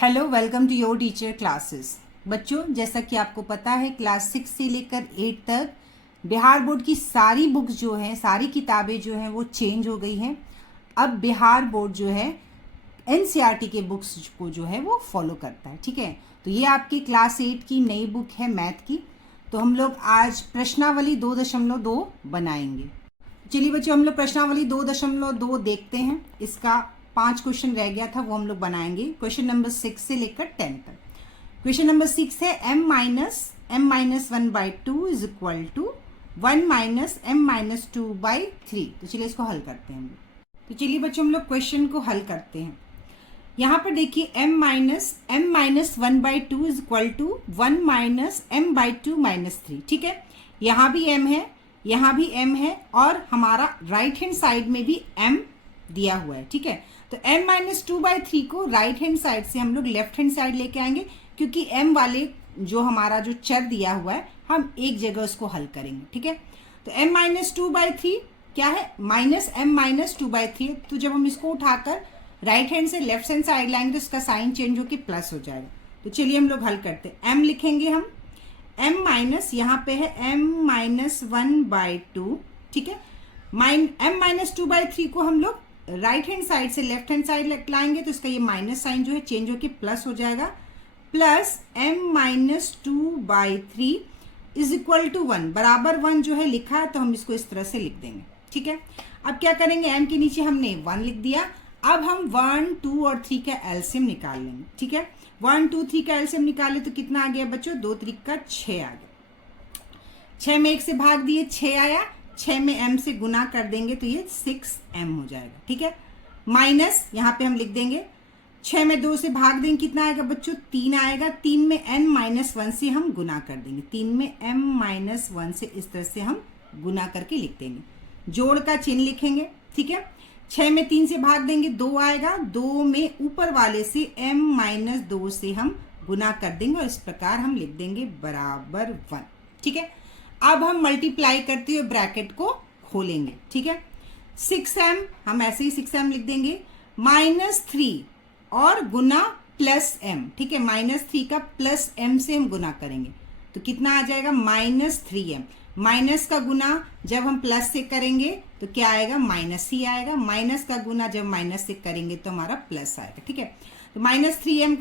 Hello, welcome to your teacher classes. बच्चों, जैसा कि आपको पता है क्लास 6 से लेकर 8 तक बिहार बोर्ड की सारी बुक्स जो हैं, सारी किताबें जो हैं वो चेंज हो गई हैं। अब बिहार बोर्ड जो है एनसीईआरटी के बुक्स को जो है वो फॉलो करता है। ठीक है, तो ये आपकी क्लास 8 की नई बुक है मैथ की। तो हम लोग आज प्रश्नावली 2.2 बनाएंगे। चलिए बच्चों, हम लोग प्रश्नावली 2.2 देखते हैं। इसका 5 क्वेश्चन रह गया था, वो हम लोग बनाएंगे क्वेश्चन नंबर 6 से लेकर 10 तक। क्वेश्चन नंबर 6 है m-1/2 is equal to 1-m-2/3। तो चलिए इसको हल करते हैं हम लोग। तो चलिए बच्चों, हम लोग क्वेश्चन को हल करते हैं। यहाँ पर देखिए m-1/2 is equal to 1-m/2-3। ठीक है, यहाँ भी m है, यहाँ भी m है और हमारा राइट हैंड साइड में भी m दिया हुआ है। ठीक है, तो m-2/3 को राइट हैंड साइड से हम लोग लेफ्ट हैंड साइड लेके आएंगे, क्योंकि m वाले जो हमारा जो चर दिया हुआ है हम एक जगह उसको हल करेंगे। ठीक है, तो m-2/3 क्या है, -m-2/3। तो जब हम इसको उठाकर राइट हैंड से लेफ्ट हैंड साइड लाएंगे तो इसका साइन चेंज होकर प्लस हो जाएगा। तो चलिए हम लोग हल करते हैं। m लिखेंगे हम, m माइनस यहाँ पे है m-1/2। ठीक है, m-2/3 को हम लोग राइट हैंड साइड से लेफ्ट हैंड साइड लाएंगे तो इसका ये माइनस साइन जो है चेंज होकर प्लस हो जाएगा, plus m-2/3 is equal to 1, बराबर 1 जो है लिखा है तो हम इसको इस तरह से लिख देंगे। ठीक है, अब क्या करेंगे, m के नीचे हमने 1 लिख दिया। अब हम 1, 2 और 3 का एलसीएम निकाल लेंगे। ठीक है, 1, 2, 3 का एलसीएम निकाले तो कितना आ गया बच्चों, 2 3 का 6 आ गया। 6 में 1 से भाग दिए, 6 आया। 6 में m से गुना कर देंगे तो ये 6m हो जाएगा। ठीक है, माइनस यहाँ पे हम लिख देंगे, 6 में 2 से भाग देंगे, कितना आएगा बच्चों, 3 आएगा। 3 में n-1 से हम गुना कर देंगे, 3 में m-1 से इस तरह से हम गुना करके लिख देंगे। जोड़ का चिन्ह लिखेंगे। ठीक है, 6 में 3 से भाग देंगे, 2 आएगा। 2 में ऊपर वाले से m-2 से हम गुना कर देंगे और इस प्रकार हम लिख देंगे बराबर 1। ठीक है, अब हम मल्टीप्लाई करते हुए ब्रैकेट को खोलेंगे। ठीक है, 6m हम ऐसे ही 6m लिख देंगे, -3 और गुना प्लस m। ठीक है, -3 का प्लस m से हम गुना करेंगे तो कितना आ जाएगा, -3m। माइनस का गुना जब हम प्लस से करेंगे तो क्या आएगा, माइनस ही आएगा। माइनस का गुना जब माइनस से करेंगे तो हमारा प्लस आएगा। ठीक है, तो -3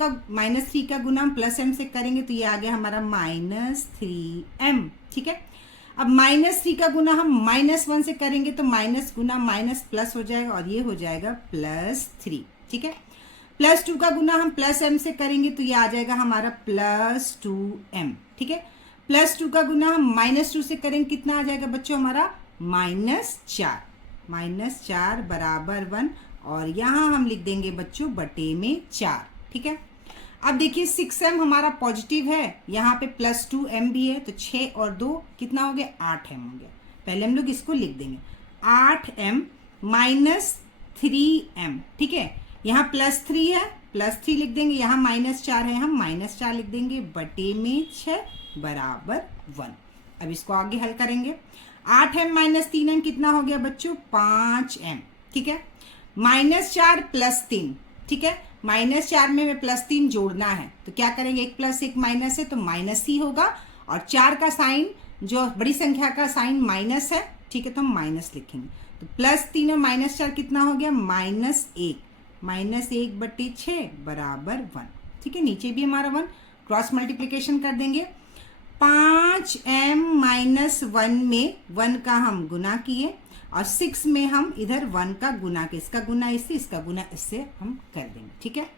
का गुना हम प्लस m से करेंगे तो ये आ गया हमारा -3m। ठीक है, अब -3 का गुना हम -1 से करेंगे तो माइनस गुना माइनस प्लस हो जाएगा और ये हो जाएगा +3। ठीक है, +2 का गुना हम प्लस m से करेंगे तो ये आ जाएगा हमारा +2m। ठीक है, +2 का गुना हम -2 से करेंगे, कितना आ जाएगा बच्चों हमारा, -4 बराबर 1 और यहाँ हम लिख देंगे बच्चों बटे में 4। ठीक है, अब देखिए 6m हमारा पॉजिटिव है, यहाँ पे +2m भी है तो 6 और 2 कितना हो गया, 8m हो गया। पहले हम लोग इसको लिख देंगे 8m -3m। ठीक है, यहाँ +3 है, +3 लिख देंगे, यहाँ -4 है, हम -4 लिख देंगे बटे में 6 बराबर 1। अब इसको आगे हल करेंगे। 8m -3m कितना हो गया बच्चों, 5m। ठीक है, -4 +3। ठीक है, -4 में हमें +3 जोड़ना है तो क्या करेंगे, 1 + 1 माइनस है तो माइनस ही होगा और 4 का साइन जो बड़ी संख्या का साइन माइनस है। ठीक है, तो हम माइनस लिखेंगे तो +3 और -4 कितना हो गया, -1 बटे 6 बराबर 1। ठीक है, नीचे भी हमारा 1, क्रॉस मल्टीप्लिकेशन कर देंगे। 5m -1 में 1 का हम गुना किए और 6 में हम इधर 1 का गुना किए, इसका गुना इससे, इसका गुना इससे हम कर देंगे। ठीक है,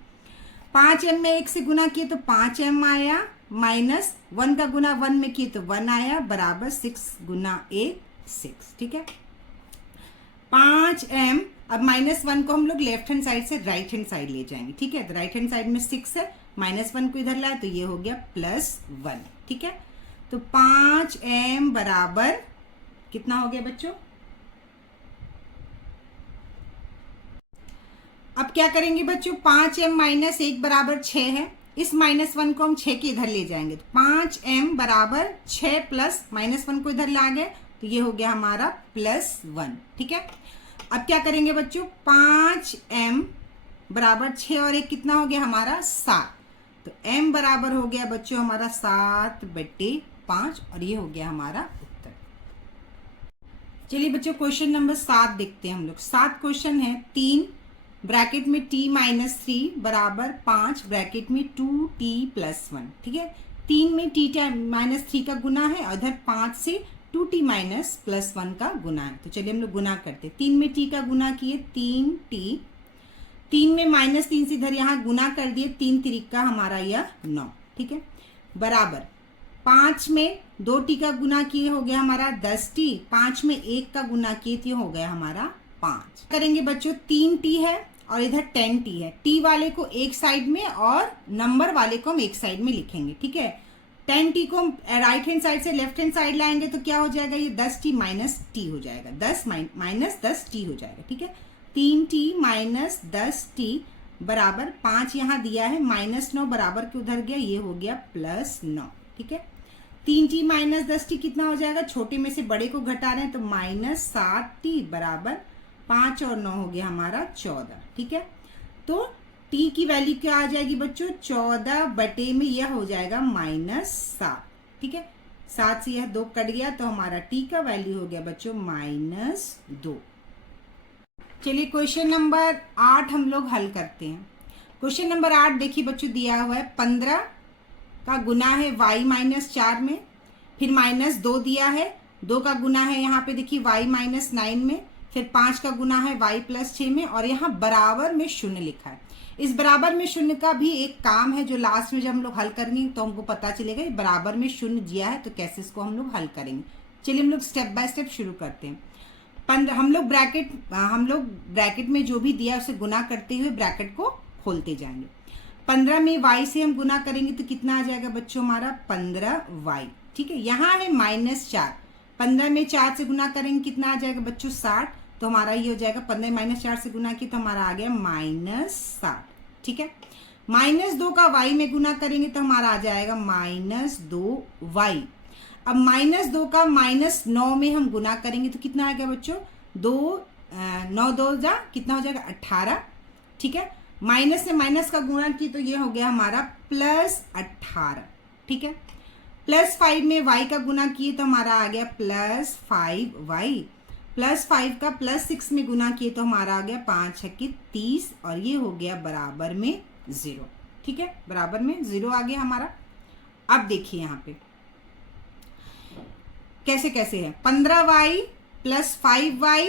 5m में 1 से गुना किए तो 5m आया, -1 का गुना 1 में किए तो 1 आया, बराबर 6 गुना 1 6। ठीक है, 5m, अब -1 को हम लोग लेफ्ट हैंड साइड से राइट हैंड साइड ले जाएंगे। ठीक है, तो राइट हैंड साइड में 6 है, -1 को इधर लाए तो ये हो गया +1। ठीक है, तो 5m बराबर कितना हो गया बच्चों, अब क्या करेंगे बच्चों, 5m -1 बराबर 6 है, इस -1 को हम 6 के इधर ले जाएंगे तो 5m बराबर 6 प्लस -1 को इधर ला गए तो ये हो गया हमारा +1। ठीक है, अब क्या करेंगे बच्चों, 5m बराबर 6 और 1 कितना हो गया हमारा 7। तो m बराबर हो गया बच्चों हमारा 7/5 और ये हो गया हमारा उत्तर। चलिए बच्चों क्वेश्चन नंबर 7 देखते हैं हम लोग। 7 क्वेश्चन है। 3 ब्रैकेट में t-3 बराबर 5 ब्रैकेट में 2t+1। ठीक है, 3 में t-3 का गुना है और इधर 5 से 2t-+1 का गुना है। तो चलिए हम लोग गुना करते हैं। 3 में t का गुना किए 3t, 3 में -3 से इधर यहाँ गुना कर दिए, 3 तिरिका हमारा यह 9। ठीक है, बराबर 5 में 2t का गुना किए हो गया हमारा 10t, 5 में 1 का गुना किए थे हो गया हमारा 5। करेंगे बच्चों 3t है और इधर 10t है। t वाले को एक साइड में और नंबर वाले को हम एक साइड में लिखेंगे। ठीक है, 10t को हम राइट हैंड साइड से लेफ्ट हैंड साइड लाएंगे तो क्या हो जाएगा, ये 10t माइनस t हो जाएगा, 10 माइनस 10t हो जाएगा। ठीक है, 3t माइनस 10t बराबर 5 यहाँ दिया है, -9 बराबर के उधर गया, ये हो गया +9। ठीक है, 3t माइनस 10t कितना हो जाएगा, छोटे में से बड़े को घटा रहे हैं तो -7t बराबर 5 और 9 हो गया हमारा 14। ठीक है, तो t की वैल्यू क्या आ जाएगी बच्चों, 14 बटे में यह हो जाएगा -7। ठीक है, 7 से यह 2 कट गया तो हमारा t का वैल्यू हो गया बच्चों -2। चलिए क्वेश्चन नंबर 8 हम लोग हल करते हैं। क्वेश्चन नंबर 8 देखिए बच्चों, दिया हुआ है 15 का गुना है y-4 में, फिर -2 दिया है, 2 का गुना है यहाँ पे देखिए y-9 में, फिर 5 का गुना है y+6 में और यहाँ बराबर में 0 लिखा है। इस बराबर में 0 का भी एक काम है जो लास्ट में जब हम लोग हल करेंगे तो हमको पता चलेगा बराबर में 0 दिया है तो कैसे इसको हम लोग हल करेंगे। चलिए हम लोग स्टेप बाय स्टेप शुरू करते हैं। हम लोग ब्रैकेट में जो भी दिया उसे गुना करते हुए ब्रैकेट को खोलते जाएंगे। 15 में y से हम गुना करेंगे तो कितना आ जाएगा बच्चों हमारा 15y। ठीक है, यहाँ है -4, 15 में 4 से गुना करेंगे कितना आ जाएगा बच्चों 60, तो हमारा ये हो जाएगा 15 में -4 से गुना किया तो हमारा आ गया -60। ठीक है, -2 का y में गुना करेंगे तो हमारा आ जाएगा -2y। अब -2 का -9 में हम गुना करेंगे तो कितना आ गया बच्चों 9 2 जा कितना हो जाएगा 18। ठीक है, माइनस से माइनस का गुणा की तो ये हो गया हमारा +18। ठीक है, +5 में y का गुना किए तो हमारा आ गया +5y, +5 का +6 में गुना किए तो हमारा आ गया 5 × 30 और ये हो गया बराबर में 0। ठीक है, बराबर में 0 आ गया हमारा। अब देखिए यहाँ पे कैसे कैसे है, 15y + 5y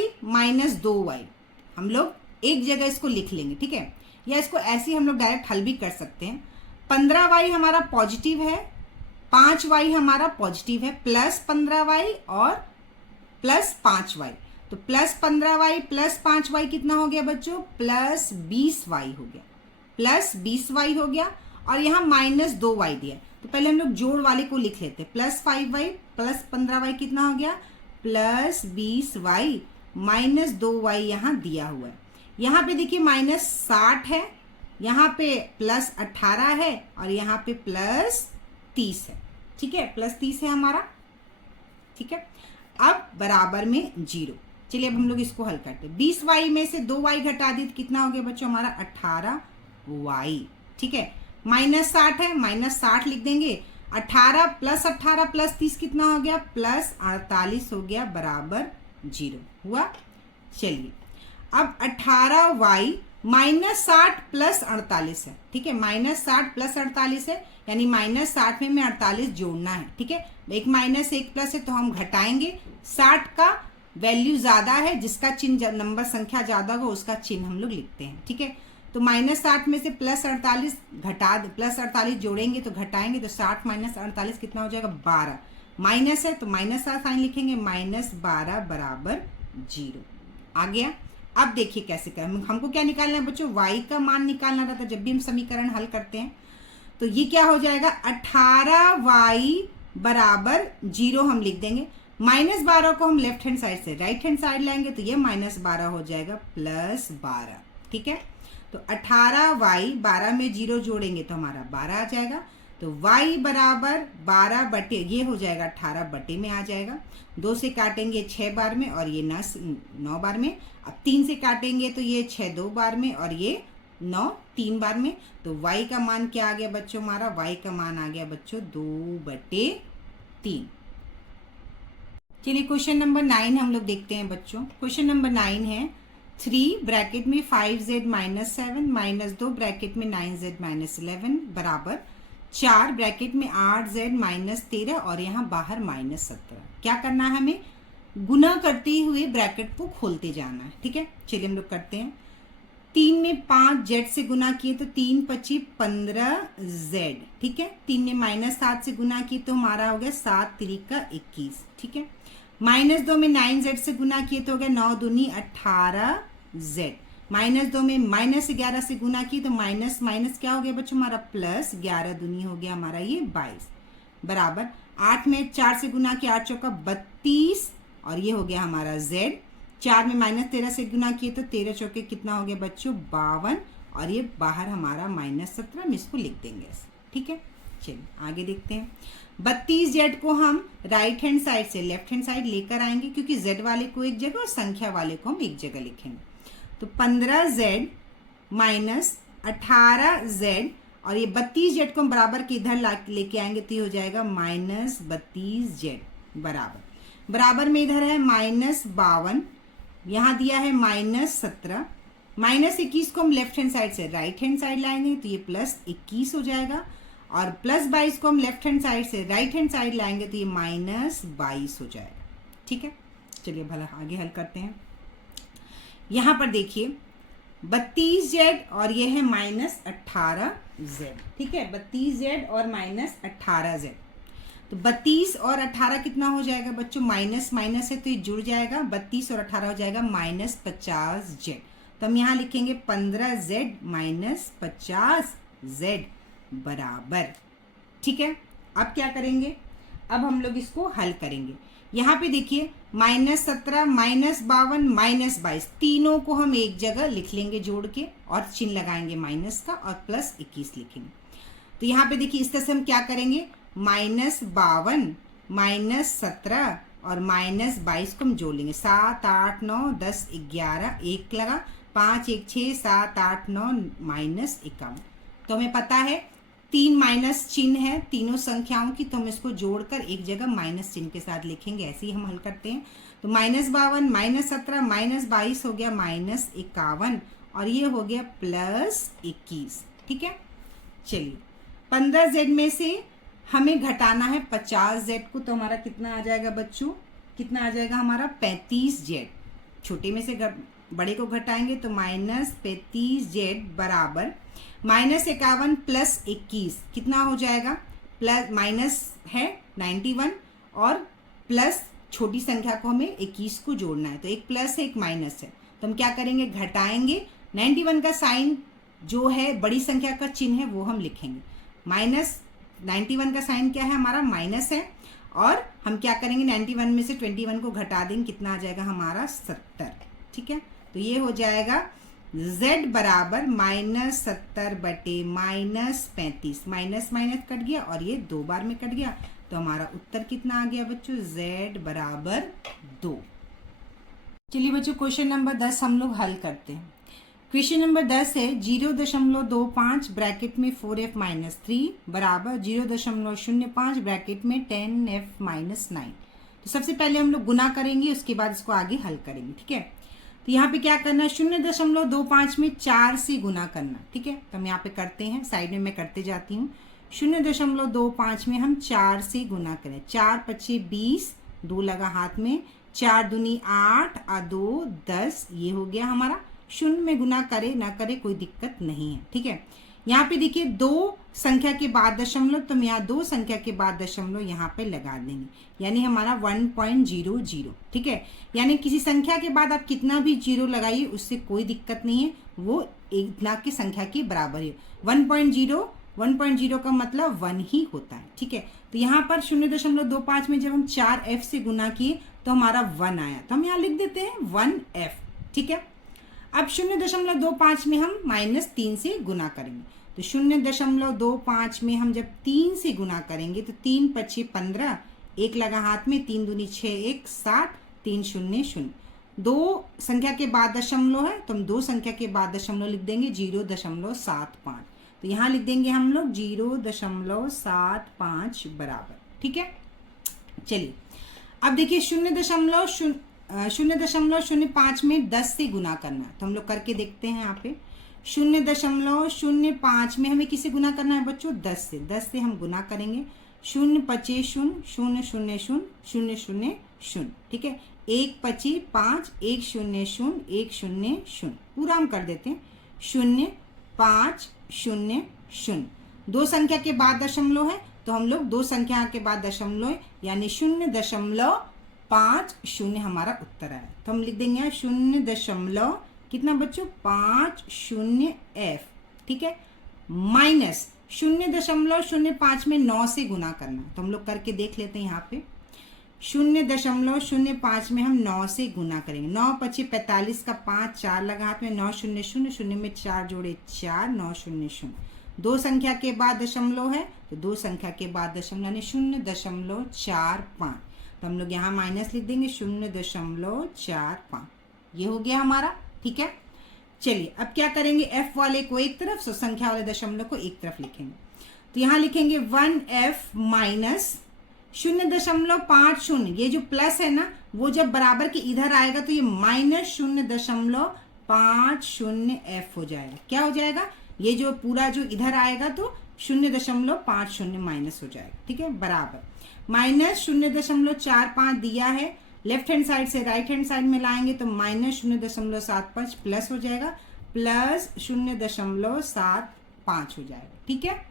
- 2y हम लोग एक जगह इसको लिख लेंगे। ठीक है, या इसको ऐसे ही हम लोग डायरेक्ट हल भी कर सकते हैं। 15y हमारा पॉजिटिव है, 5y हमारा पॉजिटिव है, +15y और +5y, तो +15y + 5y कितना हो गया बच्चों +20y हो गया, +20y हो गया। और यहाँ -2y दिया, तो पहले हम लोग जोड़ वाले को लिख लेते हैं। +5y + 15y कितना हो गया +20y -2y यहाँ दिया हुआ है। यहाँ पे देखिए -60 है, यहाँ पे +18 है और यहाँ पे +30 है। ठीक है, +30 है हमारा। ठीक है, अब बराबर में 0। चलिए अब हम लोग इसको हल करते हैं। 20y में से 2y घटा दी तो कितना हो गया बच्चों हमारा 18y। ठीक है, -60 है, -60 लिख देंगे, 18 + 18 + 30 कितना हो गया +48 हो गया बराबर 0 हुआ। चलिए अब 18y -60 + 48 है। ठीक है, -60 + 48 है, यानी -60 में 48 जोड़ना है। ठीक है, एक -1 है तो हम घटाएंगे, 60 का वैल्यू ज्यादा है, जिसका चिन्ह नंबर संख्या ज्यादा हो उसका चिन्ह हम लोग लिखते हैं। ठीक है, तो -60 में से +48 +48 जोड़ेंगे तो घटाएंगे तो 60 - 48 कितना हो जाएगा 12, माइनस है तो माइनस का साइन लिखेंगे, -12 बराबर 0 आ गया। अब देखिए कैसे करें, हमको क्या निकालना है बच्चों y का मान निकालना रहता है जब भी हम समीकरण हल करते हैं। तो ये क्या हो जाएगा 18y बराबर 0 हम लिख देंगे, -12 को हम लेफ्ट हैंड साइड से राइट हैंड साइड लाएंगे तो ये -12 हो जाएगा +12। ठीक है, तो 18y 12 में 0 जोड़ेंगे तो हमारा 12 आ जाएगा, तो y बराबर 12 बटे ये हो जाएगा 18 बटे में आ जाएगा। 2 से काटेंगे 6 बार में और ये 9 बार में। अब 3 से काटेंगे तो ये 6 2 बार में और ये 9 3 बार में, तो y का मान क्या आ गया बच्चों हमारा, y का मान आ गया बच्चों 2/3। चलिए क्वेश्चन नंबर 9 हम लोग देखते हैं बच्चों। क्वेश्चन नंबर 9 है 3 ब्रैकेट में 5z माइनस 7 माइनस 2 ब्रैकेट में 9z माइनस 11 बराबर 4 ब्रैकेट में 8z माइनस 13 और यहाँ बाहर माइनस 17। क्या करना है हमें, गुना करते हुए ब्रैकेट को खोलते जाना है। ठीक है, चलिए हम लोग करते हैं। 3 में 5 जेड से गुना किए तो 3 25 15 जेड। ठीक है, 3 में माइनस 7 से गुना किए तो हमारा हो गया 7 3 21। ठीक है, माइनस 2 में 9 जेड से गुना किए तो हो गया 9 दूनी 18 जेड। माइनस 2 में माइनस 11 से गुना किए तो माइनस माइनस क्या हो गया बच्चों हमारा प्लस, 11 दूनी हो गया हमारा ये 22 बराबर 8 में 4 से गुना किया 8 चौका 32 और ये हो गया हमारा z। 4 में माइनस 13 से गुना किए तो 13 चौके कितना हो गया बच्चों 52 और ये बाहर हमारा माइनस 17। हम इसको लिख देंगे ऐसे। ठीक है, चलिए आगे देखते हैं। 32 जेड को हम राइट हैंड साइड से लेफ्ट हैंड साइड लेकर आएंगे क्योंकि जेड वाले को एक जगह और संख्या वाले को हम एक जगह लिखेंगे। तो 15 जेड माइनस 18 जेड और ये 32 जेड को हम बराबर के इधर लेके आएंगे तो ये हो जाएगा माइनस 32 जेड बराबर। बराबर में इधर है माइनस 52, यहाँ दिया है माइनस 17। माइनस 21 को हम लेफ्ट हैंड साइड से राइट हैंड साइड लाएंगे तो ये प्लस 21 हो जाएगा और प्लस 22 को हम लेफ्ट हैंड साइड से राइट हैंड साइड लाएंगे तो ये माइनस 22 हो जाएगा। ठीक है, चलिए भला आगे हल करते हैं। यहाँ पर देखिए 32 जेड और ये है माइनस 18 जेड। ठीक है, 32 जेड और माइनस 18 जेड। तो 32 और 18 कितना हो जाएगा बच्चों, माइनस माइनस है तो ये जुड़ जाएगा, 32 और 18 हो जाएगा माइनस 50 जेड। तो हम यहाँ लिखेंगे 15 जेड माइनस 50 जेड बराबर। ठीक है, अब क्या करेंगे, अब हम लोग इसको हल करेंगे। यहाँ पे देखिए माइनस 17 माइनस 52 माइनस 22 तीनों को हम एक जगह लिख लेंगे जोड़ के और चिन्ह लगाएंगे माइनस का और प्लस 21 लिखेंगे। तो यहाँ पे देखिए इस तरह से हम क्या करेंगे, माइनस 52 माइनस 17 और माइनस 22 को हम जोड़ लेंगे। 7 8 9 10 11 1 लगा, 5 1 6 7 8 9 माइनस 51। तो हमें पता है 3 माइनस चिन्ह है तीनों संख्याओं की, तो हम इसको जोड़कर एक जगह माइनस चिन्ह के साथ लिखेंगे। ऐसे ही हम हल करते हैं। तो माइनस 52 माइनस 17 माइनस 22 हो गया माइनस 51 और ये हो गया प्लस 21। ठीक है, चलिए 15 जेड में से हमें घटाना है 50 जेड को, तो हमारा कितना आ जाएगा बच्चों, कितना आ जाएगा हमारा 35 जेड। छोटे में से बड़े को घटाएंगे तो माइनस 35 जेड बराबर माइनस 51 प्लस 21 कितना हो जाएगा, प्लस माइनस है 91 और प्लस छोटी संख्या को हमें 21 को जोड़ना है, तो एक प्लस है एक माइनस है, तो हम क्या करेंगे घटाएंगे। 91 का साइन जो है बड़ी संख्या का चिन्ह है वो हम लिखेंगे। माइनस 91 का साइन क्या है हमारा माइनस है और हम क्या करेंगे 91 में से 21 को घटा देंगे, कितना आ जाएगा हमारा 70। ठीक है, तो ये हो जाएगा z बराबर माइनस 70 बटे माइनस 35। माइनस माइनस कट गया और ये 2 बार में कट गया, तो हमारा उत्तर कितना आ गया बच्चों, z बराबर 2। चलिए बच्चों क्वेश्चन नंबर 10 हम लोग हल करते हैं। क्वेश्चन नंबर 10 है 0.25 ब्रैकेट में 4f माइनस 3 बराबर 0.05 ब्रैकेट में 10f माइनस 9। तो सबसे पहले हम लोग गुना करेंगे, उसके बाद इसको आगे हल करेंगे। ठीक है, तो यहाँ पे क्या करना है 0.25 में 4 से गुना करना। ठीक है, तो हम यहाँ पे करते हैं, साइड में मैं करते जाती हूँ। 0.25 में हम 4 से गुना करें, 4 5 20 2 लगा हाथ में, 4 दूनी 8 और 2 10, ये हो गया हमारा। 0 में गुना करे ना करे कोई दिक्कत नहीं है। ठीक है, यहाँ पे देखिए 2 संख्या के बाद दशमलव, तो हम यहाँ 2 संख्या के बाद दशमलव यहाँ पे लगा देंगे, यानी हमारा 1.00। ठीक है, यानी किसी संख्या के बाद आप कितना भी जीरो लगाइए उससे कोई दिक्कत नहीं है, वो एक ना की संख्या के बराबर है। 1.0 का मतलब 1 ही होता है। ठीक है, तो यहाँ पर 0.25 में जब हम 4f से गुना किए तो हमारा 1 आया, तो हम यहाँ लिख देते हैं 1f। ठीक है, अब 0.25 में हम माइनस 3 से गुना करेंगे, तो 0.25 में हम जब 3 से गुना करेंगे तो 3 5 15, 1 लगा हाथ में, 3 दूनी 6 1 7, 3 0 0, दो संख्या के बाद दशमलव है तो हम दो संख्या के बाद दशमलव लिख देंगे 0.75। तो यहाँ लिख देंगे हम लोग 0.75 बराबर। ठीक है, चलिए अब देखिए 0.05 में 10 से गुना करना है, तो हम लोग करके देखते हैं। यहाँ पे 0.05 में हमें किसे गुना करना है बच्चों? 10 से। 10 से हम गुना करेंगे 0 पचे 0 0 0 0 0 0 0। ठीक है, 1 पची 5 1 0 0 1 0 0 पूरा हम कर देते हैं 0 5 0 0। दो संख्या के बाद दशमलव है तो हम लोग दो संख्या के बाद दशमलव यानी 0.50 हमारा उत्तर है। तो हम लिख देंगे 0. कितना बच्चों? 50 F। ठीक है, माइनस 0.05 में 9 से गुना करना, तो हम लोग करके देख लेते हैं। यहाँ पे 0.05 में हम 9 से गुना करेंगे। 9 पचे 45 का 5 4 लगा हाथ में 9 0 0 0 में 4 जोड़े 4 9 0 0। दो संख्या के बाद दशमलव है तो दो संख्या के बाद दशमलव यानी 0.45। तो हम लोग यहाँ माइनस लिख देंगे 0.45। ये हो गया हमारा। ठीक है, चलिए अब क्या करेंगे? F वाले को एक तरफ, सो संख्या वाले दशमलव को एक तरफ लिखेंगे। तो यहाँ लिखेंगे 1F माइनस 0.50। ये जो प्लस है ना, वो जब बराबर के इधर आएगा तो ये माइनस 0.50 F हो जाएगा। क्या हो जाएगा? ये जो पूरा जो इधर आएगा तो 0.50 माइनस हो जाएगा। ठीक है, बराबर माइनस 0.45 दिया है, लेफ्ट हैंड साइड से राइट हैंड साइड में लाएंगे तो माइनस 0.75 प्लस हो जाएगा प्लस 0.75 हो जाएगा। ठीक है,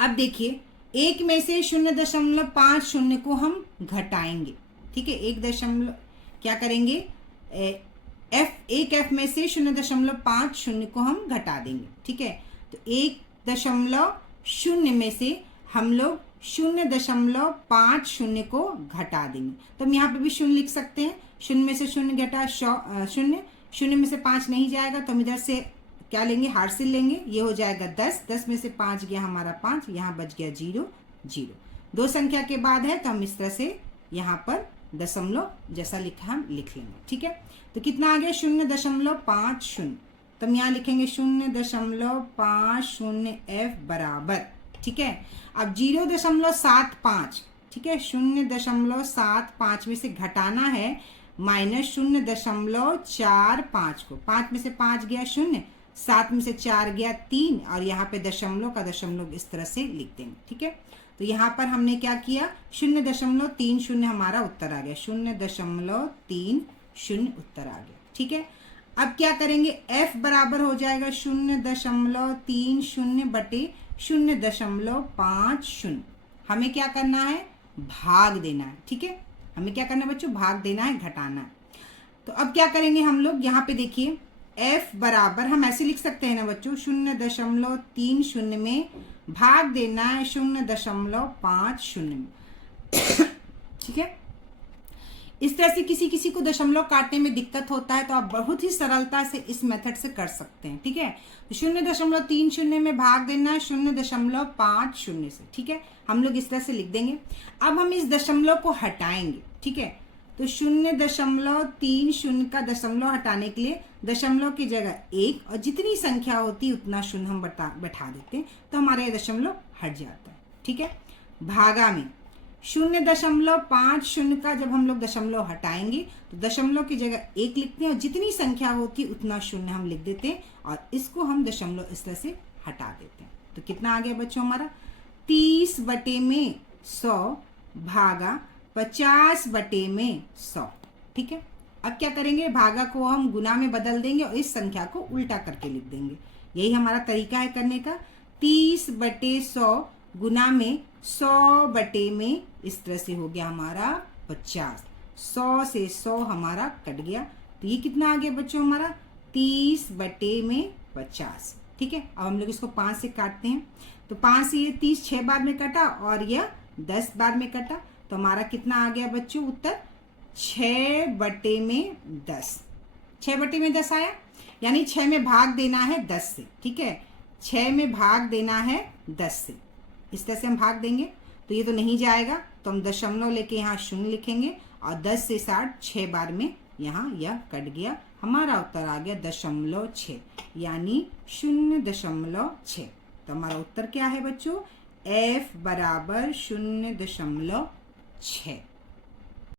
अब देखिए एक में से 0.50 को हम घटाएंगे। ठीक है, एक दशमलव क्या करेंगे? एक F में से 0.50 को हम घटा देंगे। ठीक है, तो 1.0 में से हम लोग 0.50 को घटा देंगे। तो हम यहाँ पे भी 0 लिख सकते हैं। 0 में से 0 घटा 0, 0 में से 5 नहीं जाएगा तो हम इधर से क्या लेंगे? हार्सिल लेंगे। ये हो जाएगा 10। 10 में से 5 गया हमारा 5, यहाँ बच गया 0 0। दो संख्या के बाद है तो हम इस तरह से यहाँ पर दशमलव जैसा लिखा हम लिख लेंगे। ठीक है, तो कितना आ गया? 0.50। तो हम यहाँ लिखेंगे 0.50 F बराबर। ठीक है, अब 0.75। ठीक है, 0.75 में से घटाना है माइनस 0.45 को। 5 में से 5 गया 0, 7 में से 4 गया 3 और यहाँ पे दशमलव का दशमलव इस तरह से लिख देंगे। ठीक है, तो यहाँ पर हमने क्या किया? 0.30 हमारा उत्तर आ गया। 0.30 उत्तर आ गया। ठीक है, अब क्या करेंगे? F बराबर हो जाएगा 0.30 बटे 0.50। हमें क्या करना है? भाग देना है। ठीक है, हमें क्या करना है बच्चों? भाग देना है, घटाना है। तो अब क्या करेंगे हम लोग? यहाँ पे देखिए F बराबर हम ऐसे लिख सकते हैं ना बच्चों, 0.30 में भाग देना है 0.50 में। ठीक है, इस तरह से किसी किसी को दशमलव काटने में दिक्कत होता है तो आप बहुत ही सरलता से इस मेथड से कर सकते हैं। ठीक है, तो 0.30 में भाग देना है 0.50 से। ठीक है, हम लोग इस तरह से लिख देंगे। अब हम इस दशमलव को हटाएंगे। ठीक है, तो 0.30 का दशमलव हटाने के लिए दशमलव की जगह 1 और जितनी संख्या होती है उतना 0 हम बैठा देते हैं तो हमारा ये दशमलव हट जाता है। ठीक है, भागा में 0.50 का जब हम लोग दशमलव हटाएंगे तो दशमलव की जगह 1 लिखते हैं और जितनी संख्या होती है उतना 0 हम लिख देते हैं और इसको हम दशमलव इस तरह से हटा देते हैं। तो कितना आ गया बच्चों हमारा? 30/100 भागा 50/100। ठीक है, अब क्या करेंगे? भागा को हम गुना में बदल देंगे और इस संख्या को उल्टा करके लिख देंगे। यही हमारा तरीका है करने का। 30/100 गुना में 100 में इस तरह से हो गया हमारा 50। 100 से 100 हमारा कट गया तो ये कितना आ गया बच्चों हमारा? 30/50। ठीक है, अब हम लोग इसको 5 से काटते हैं तो 5 से ये 30 6 बार में कटा और यह 10 बार में कटा तो हमारा कितना आ गया बच्चों उत्तर? 6/10। 6/10 आया, यानी 6 में भाग देना है 10 से। ठीक है, 6 में भाग देना है 10 से। इस तरह से हम भाग देंगे तो ये तो नहीं जाएगा तो हम दशमलव लेके यहाँ 0 लिखेंगे और 10 से 60 6 बार में यहाँ यह कट गया, हमारा उत्तर आ गया 0.6 यानी 0.6। तो हमारा उत्तर क्या है बच्चों? F बराबर 0.6।